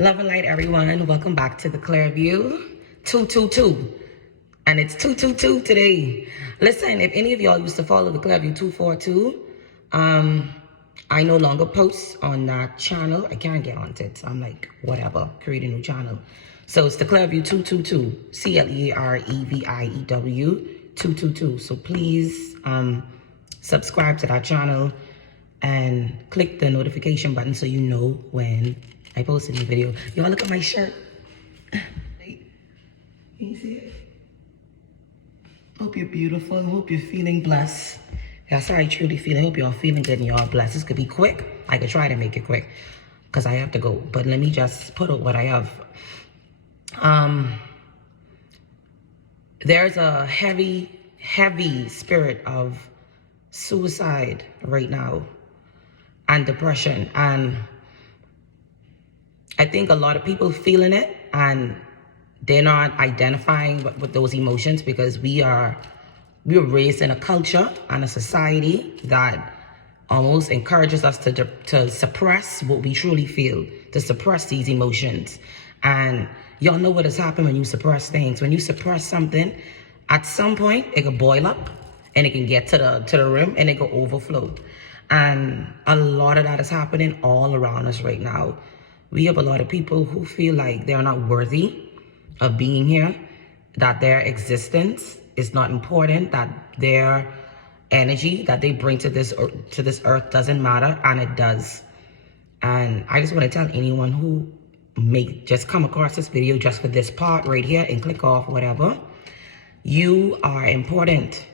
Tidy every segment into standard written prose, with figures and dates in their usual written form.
Love and light, everyone. Welcome back to the Clearview 222. And it's 222 today. Listen, if any of y'all used to follow the Clearview 242, I no longer post on that channel. I can't get onto it. So I'm like, whatever, create a new channel. So it's the Clearview 222, CLEREVIEW 222. So please subscribe to that channel and click the notification button so you know when I post a new video. Y'all look at my shirt. Can you see it? Hope you're beautiful. Hope you're feeling blessed. That's how I truly feel. I hope y'all feeling good and y'all blessed. This could be quick. I could try to make it quick because I have to go. But let me just put out what I have. There's a heavy spirit of suicide right now and depression, and I think a lot of people feeling it and they're not identifying with those emotions because we were raised in a culture and a society that almost encourages us to suppress what we truly feel, to suppress these emotions. And y'all know what has happened when you suppress things. When you suppress something, at some point it can boil up and it can get to the rim and it can overflow. And a lot of that is happening all around us right now. We have a lot of people who feel like they're not worthy of being here, that their existence is not important, that their energy that they bring to this earth doesn't matter, and it does. And I just want to tell anyone who may just come across this video just for this part right here and click off whatever, you are important.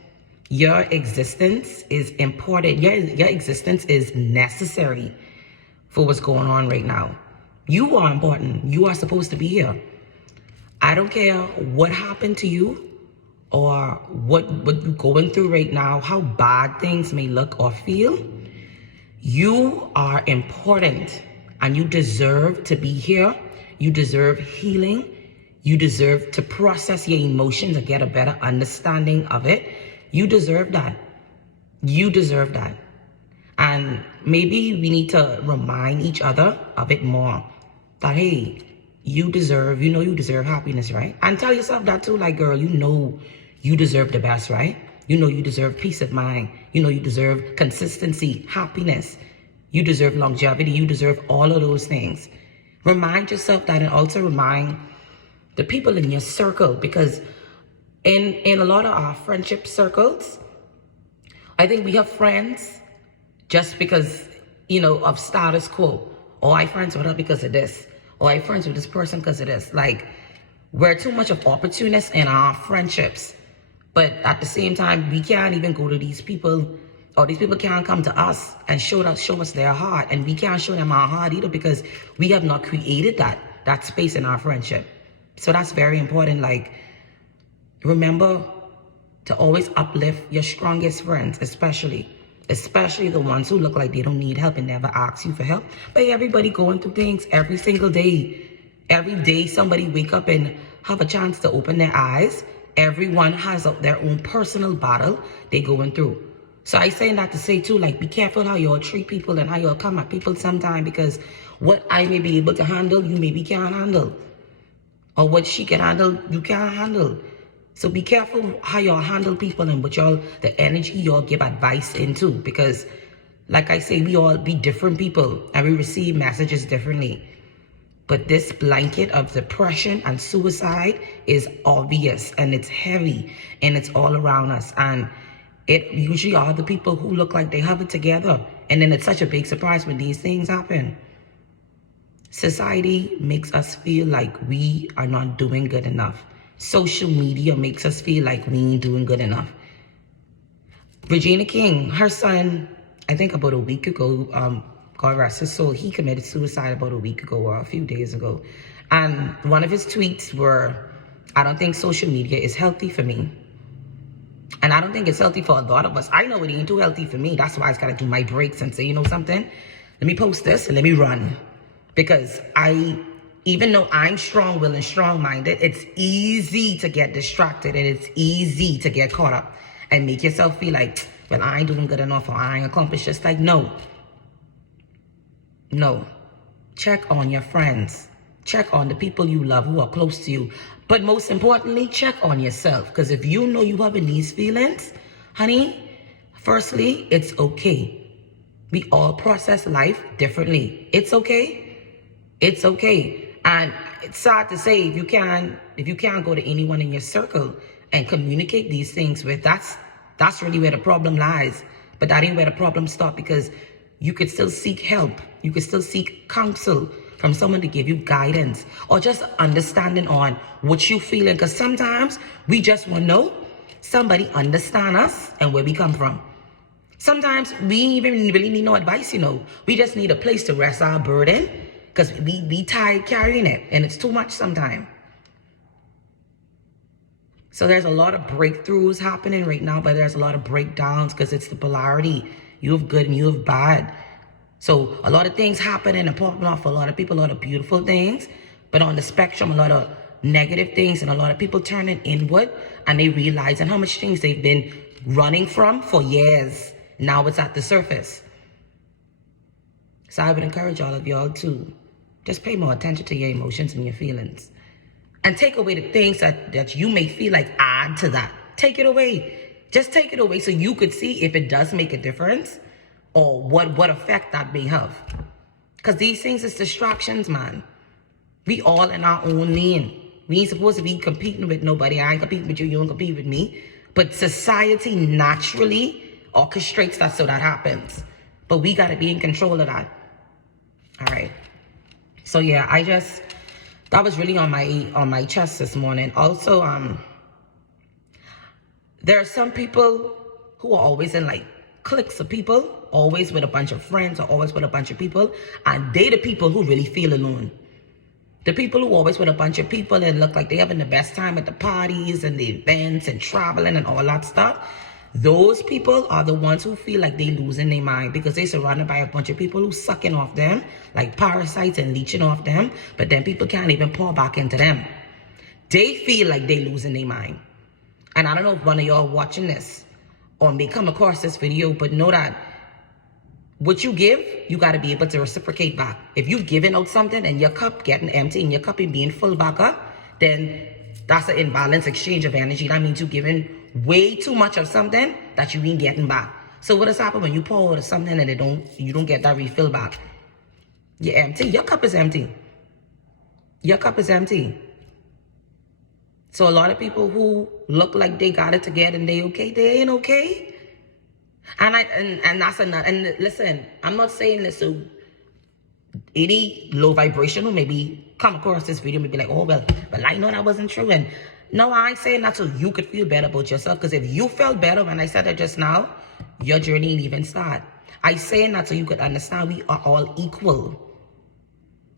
Your existence is important. Your existence is necessary for what's going on right now. You are important. You are supposed to be here. I don't care what happened to you or what you're going through right now, how bad things may look or feel. You are important and you deserve to be here. You deserve healing. You deserve to process your emotions and get a better understanding of it. You deserve that. You deserve that. And maybe we need to remind each other of it more. That, hey, you deserve happiness, right? And tell yourself that too, like, girl, you deserve the best, right? You deserve peace of mind. You deserve consistency, happiness. You deserve longevity. You deserve all of those things. Remind yourself that, and also remind the people in your circle, because in a lot of our friendship circles, I think we have friends just because, of status quo. Oh, I friends with her because of this. Or I friends with this person because of this. Like, we're too much of opportunists in our friendships. But at the same time, we can't even go to these people, or these people can't come to us and show us their heart. And we can't show them our heart either because we have not created that space in our friendship. So that's very important. Like, remember to always uplift your strongest friends, especially the ones who look like they don't need help and never ask you for help. But everybody going through things every single day. Every day somebody wake up and have a chance to open their eyes. Everyone has their own personal battle they going through. So I say that to say too, like, be careful how y'all treat people and how y'all come at people sometime, because what I may be able to handle, you maybe can't handle. Or what she can handle, you can't handle. So be careful how y'all handle people and the energy y'all give advice into, because like I say, we all be different people and we receive messages differently. But this blanket of depression and suicide is obvious and it's heavy and it's all around us. And it usually are the people who look like they have it together. And then it's such a big surprise when these things happen. Society makes us feel like we are not doing good enough. Social media makes us feel like we ain't doing good enough. Regina King, her son, I think about a week ago, God rest his soul, he committed suicide about a week ago or a few days ago. And one of his tweets were, I don't think social media is healthy for me. And I don't think it's healthy for a lot of us. I know it ain't too healthy for me. That's why I just gotta do my breaks and say, you know something? Let me post this and let me run. Because even though I'm strong-willed and strong-minded, it's easy to get distracted and it's easy to get caught up and make yourself feel like, well, I ain't doing good enough or I ain't accomplished. Just like, no. Check on your friends. Check on the people you love who are close to you. But most importantly, check on yourself. Because if you know you having these feelings, honey, firstly, it's okay. We all process life differently. It's okay. It's okay. And it's sad to say, if you can't go to anyone in your circle and communicate these things with, that's really where the problem lies. But that ain't where the problem starts, because you could still seek help. You could still seek counsel from someone to give you guidance or just understanding on what you feeling. Because sometimes we just want to know somebody understand us and where we come from. Sometimes we even really need no advice, We just need a place to rest our burden, because we tired carrying it, and it's too much sometimes. So there's a lot of breakthroughs happening right now, but there's a lot of breakdowns, because it's the polarity. You have good and you have bad. So a lot of things happening and popping off for a lot of people, a lot of beautiful things, but on the spectrum, a lot of negative things, and a lot of people turning inward, and they realizing how much things they've been running from for years. Now it's at the surface. So I would encourage all of y'all to just pay more attention to your emotions and your feelings. And take away the things that you may feel like add to that. Take it away. Just take it away so you could see if it does make a difference or what effect that may have. Because these things is distractions, man. We all in our own lane. We ain't supposed to be competing with nobody. I ain't competing with you, you don't compete with me. But society naturally orchestrates that so that happens. But we got to be in control of that. All right. So yeah, that was really on my chest this morning. Also, there are some people who are always in like cliques of people, always with a bunch of friends or always with a bunch of people, and they the people who really feel alone. The people who always with a bunch of people and look like they having the best time at the parties and the events and traveling and all that stuff, those people are the ones who feel like they losing their mind, because they surrounded by a bunch of people who sucking off them like parasites and leeching off them, but then people can't even pour back into them. They feel like they losing their mind. And I don't know if one of y'all watching this or may come across this video, but know that what you give, you got to be able to reciprocate back. If you've given out something and your cup getting empty and your cup is being full back up, then that's an imbalanced exchange of energy. That means you're giving way too much of something that you ain't getting back. So what has happened when you pour out something and you don't get that refill back? You're empty. Your cup is empty. Your cup is empty. So a lot of people who look like they got it together and they okay, they ain't okay. And that's another. And listen, I'm not saying this so any low vibration who maybe come across this video may be like, oh well, but I know that wasn't true. And no, I ain't saying that so you could feel better about yourself. Because if you felt better when I said that just now, your journey ain't even start. I saying that so you could understand we are all equal.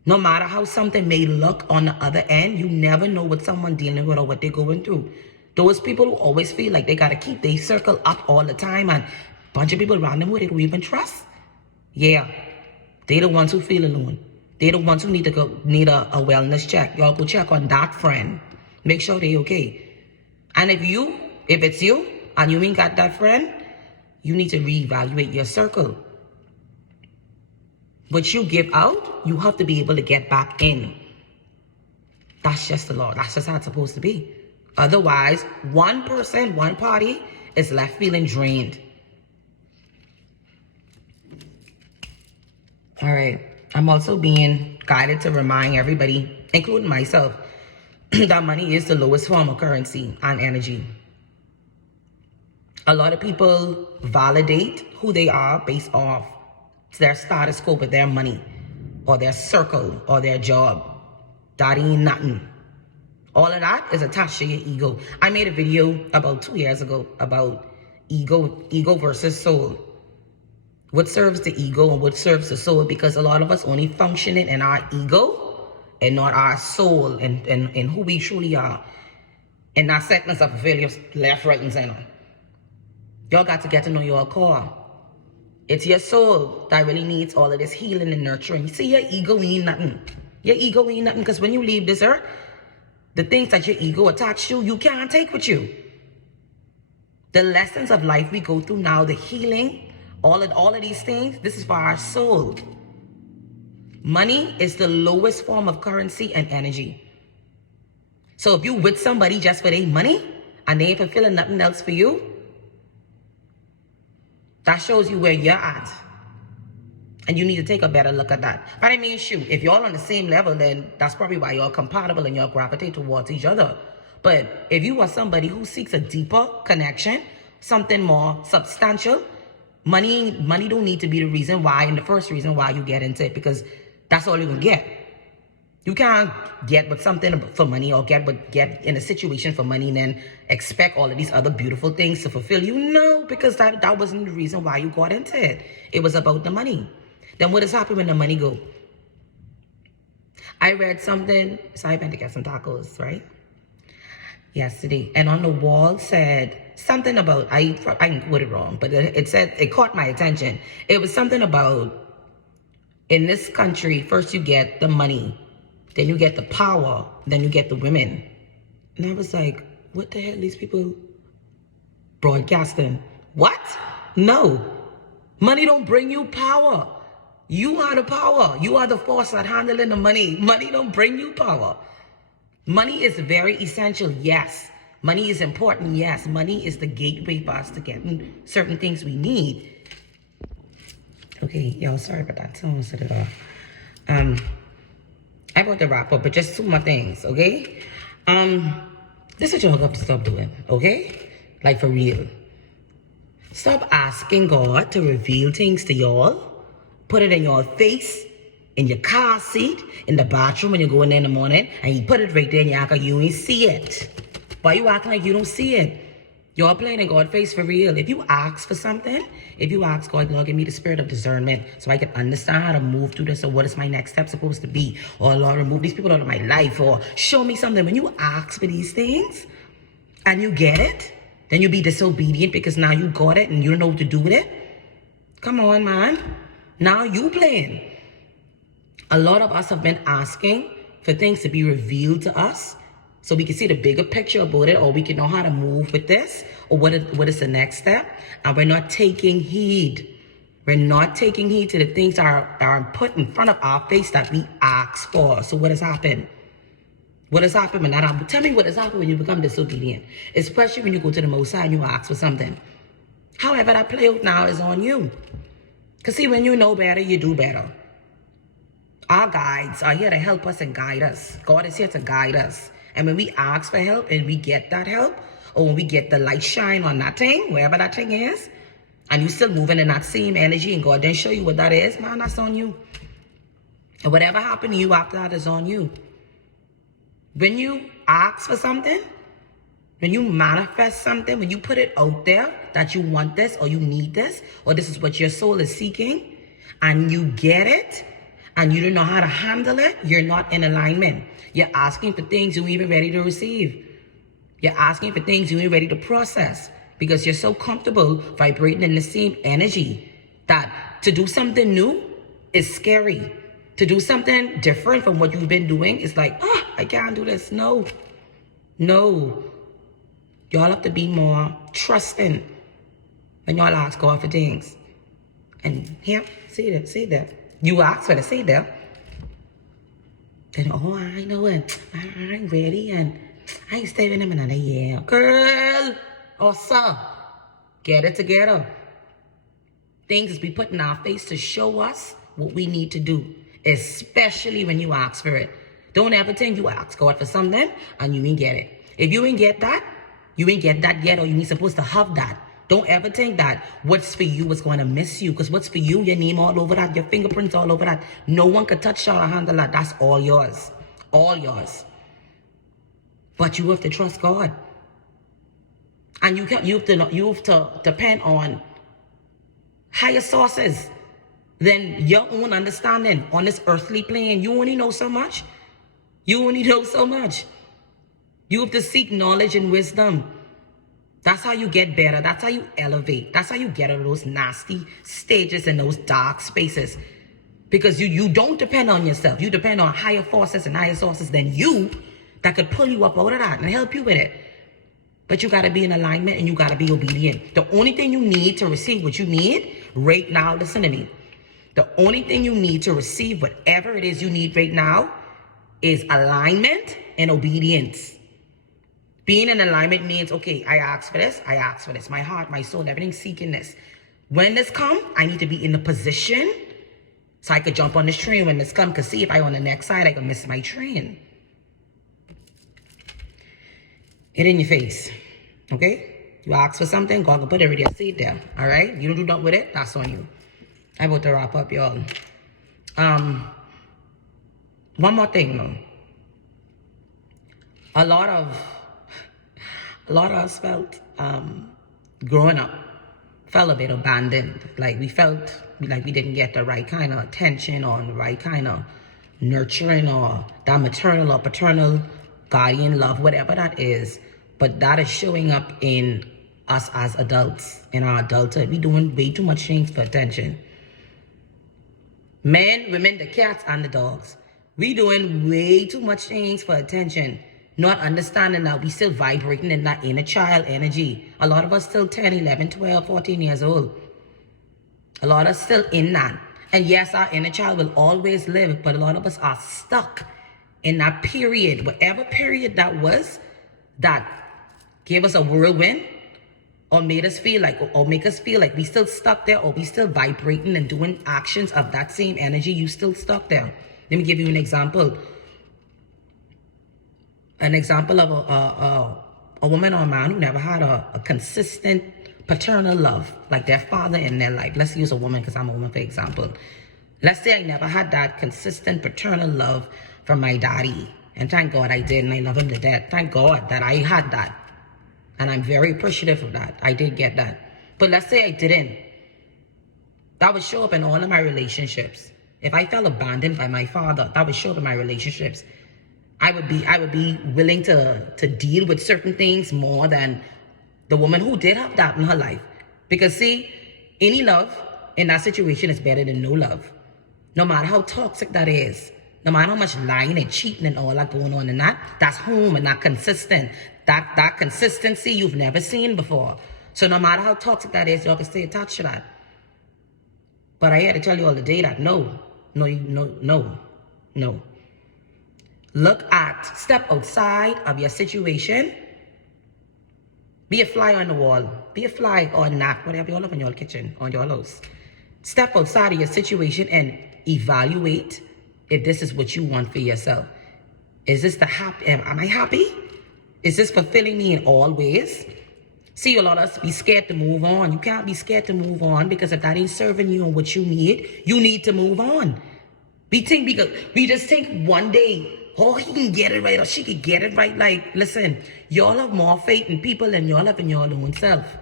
No matter how something may look on the other end, you never know what someone dealing with or what they're going through. Those people who always feel like they got to keep their circle up all the time, and a bunch of people around them who they don't even trust. Yeah, they the ones who feel alone. They the ones who need a wellness check. Y'all go check on that friend. Make sure they okay. And if it's you and you ain't got that friend, you need to reevaluate your circle. What you give out, you have to be able to get back in. That's just the law. That's just how it's supposed to be. Otherwise, one person, one party is left feeling drained. All right. I'm also being guided to remind everybody, including myself, that money is the lowest form of currency and energy. A lot of people validate who they are based off their status quo with their money or their circle or their job. That ain't nothing. All of that is attached to your ego. I made a video about 2 years ago about ego versus soul. What serves the ego and what serves the soul, because a lot of us only functioning in our ego and not our soul and who we truly are. And that seconds of failures left, right, and center. Y'all got to get to know your core. It's your soul that really needs all of this healing and nurturing. You see, your ego ain't nothing. Your ego ain't nothing, because when you leave this earth, the things that your ego attached to, you can't take with you. The lessons of life we go through now, the healing, all of these things, this is for our soul. Money is the lowest form of currency and energy. So if you with somebody just for their money and they ain't fulfilling nothing else for you, that shows you where you're at. And you need to take a better look at that. But I mean, shoot, if y'all on the same level, then that's probably why y'all compatible and y'all gravitate towards each other. But if you are somebody who seeks a deeper connection, something more substantial, money don't need to be the reason why and the first reason why you get into it, because that's all you can get. You can't get with something for money or get in a situation for money and then expect all of these other beautiful things to fulfill you. No, because that wasn't the reason why you got into it. It was about the money. Then what has happened when the money go? I read something, so I went to get some tacos, right? Yesterday. And on the wall said something about, I can quote it wrong, but it said, it caught my attention. It was something about, in this country, first you get the money, then you get the power, then you get the women. And I was like, what the hell these people broadcasting? What? No. Money don't bring you power. You are the power. You are the force that handling the money. Money don't bring you power. Money is very essential, yes. Money is important, yes. Money is the gateway for us to getting certain things we need. Okay, y'all, sorry about that. Someone set it off. I brought the wrap up, but just two more things, okay? This is what y'all got to stop doing, okay? Like, for real. Stop asking God to reveal things to y'all. Put it in your face, in your car seat, in the bathroom when you go in there in the morning, and you put it right there and you act like you ain't see it. Why you acting like you don't see it? Y'all playing in God's face for real. If you ask for something, if you ask God, Lord, give me the spirit of discernment so I can understand how to move through this, or what is my next step supposed to be, or Lord, remove these people out of my life, or show me something. When you ask for these things and you get it, then you be disobedient because now you got it and you don't know what to do with it. Come on, man. Now you playing. A lot of us have been asking for things to be revealed to us so we can see the bigger picture about it, or we can know how to move with this, or what is the next step. And we're not taking heed. We're not taking heed to the things that are put in front of our face that we ask for. So what has happened? What has happened when that happens? Tell me what has happened when you become disobedient, especially when you go to the Most High and you ask for something. However that play out now is on you. Because see, when you know better, you do better. Our guides are here to help us and guide us. God is here to guide us. And when we ask for help and we get that help, or when we get the light shine on that thing, wherever that thing is, and you still moving in that same energy and God didn't show you what that is, man, that's on you. And whatever happened to you after that is on you. When you ask for something, when you manifest something, when you put it out there that you want this, or you need this, or this is what your soul is seeking, and you get it, and you don't know how to handle it, you're not in alignment. You're asking for things you ain't even ready to receive. You're asking for things you ain't ready to process because you're so comfortable vibrating in the same energy that to do something new is scary. To do something different from what you've been doing is like, I can't do this. No. Y'all have to be more trusting when y'all ask God for things. And here, see that. You ask for the say that. Then, I know it. I'm ready and I ain't staying with him another year. Girl or sir, get it together. Things be put in our face to show us what we need to do, especially when you ask for it. Don't ever think you ask God for something and you ain't get it. If you ain't get that, you ain't get that yet, or you ain't supposed to have that. Don't ever think that what's for you is going to miss you, because what's for you, your name all over that, your fingerprints all over that. No one could touch or handle that. That's all yours. All yours. But you have to trust God. And you have to depend on higher sources than your own understanding on this earthly plane. You only know so much. You have to seek knowledge and wisdom. That's how you get better. That's how you elevate. That's how you get out of those nasty stages and those dark spaces. Because you don't depend on yourself. You depend on higher forces and higher sources than you that could pull you up out of that and help you with it. But you got to be in alignment and you got to be obedient. The only thing you need to receive what you need right now, listen to me. The only thing you need to receive whatever it is you need right now is alignment and obedience. Being in alignment means, okay, I ask for this, I ask for this. My heart, my soul, everything's seeking this. When this comes, I need to be in the position so I could jump on this train when this comes. Because see, if I on the next side, I could miss my train. It in your face, okay? You ask for something, God can put it there, see it there, all right? You don't do nothing with it, that's on you. I about to wrap up, y'all. One more thing, though. A lot of us felt, growing up, felt a bit abandoned. Like we felt like we didn't get the right kind of attention or the right kind of nurturing or that maternal or paternal guardian love, whatever that is. But that is showing up in us as adults, in our adulthood. We doing way too much things for attention. Men, women, the cats, and the dogs. We doing way too much things for attention. Not understanding that we still vibrating in that inner child energy. A lot of us still 10, 11, 12, 14 years old. A lot of us still in that. And yes, our inner child will always live, but a lot of us are stuck in that period, whatever period that was, that gave us a whirlwind, or made us feel like, or make us feel like we still stuck there, or we still vibrating and doing actions of that same energy. You still stuck there. Let me give you an example. An example of a woman or a man who never had a consistent paternal love, like their father in their life. Let's use a woman because I'm a woman for example. Let's say I never had that consistent paternal love from my daddy. And thank God I did, and I love him to death. Thank God that I had that. And I'm very appreciative of that. I did get that. But let's say I didn't. That would show up in all of my relationships. If I felt abandoned by my father, that would show up in my relationships. I would be willing to deal with certain things more than the woman who did have that in her life. Because see, any love in that situation is better than no love. No matter how toxic that is, no matter how much lying and cheating and all that going on in that, that's home and not consistent. That consistency you've never seen before. So no matter how toxic that is, y'all can stay attached to that. But I had to tell you all today that no. Step outside of your situation. Be a fly on the wall. Be a fly or a gnat, whatever you love in your kitchen, on your house. Step outside of your situation and evaluate if this is what you want for yourself. Is this am I happy? Is this fulfilling me in all ways? See, a lot of us be scared to move on. You can't be scared to move on because if that ain't serving you and what you need to move on. We just think one day, oh, he can get it right or she can get it right. Like, listen, y'all have more faith in people than y'all have in your own self.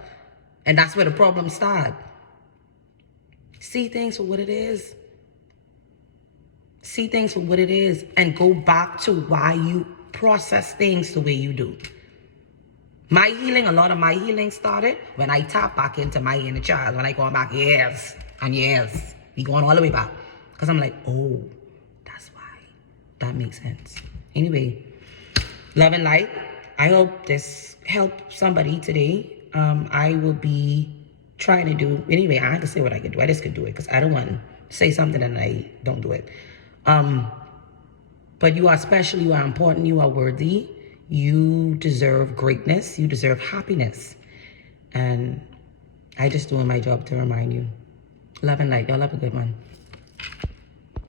And that's where the problem starts. See things for what it is. See things for what it is and go back to why you process things the way you do. My healing, a lot of my healing started when I tap back into my inner child. When I go back years and years. We going all the way back. Because I'm like, oh, that's why. That makes sense. Anyway, love and light. I hope this helped somebody today. I will be trying to do, anyway, I have to say what I could do. I just could do it because I don't want to say something and I don't do it. But you are special, you are important, you are worthy. You deserve greatness. You deserve happiness. And I just doing my job to remind you. Love and light. Y'all have a good one.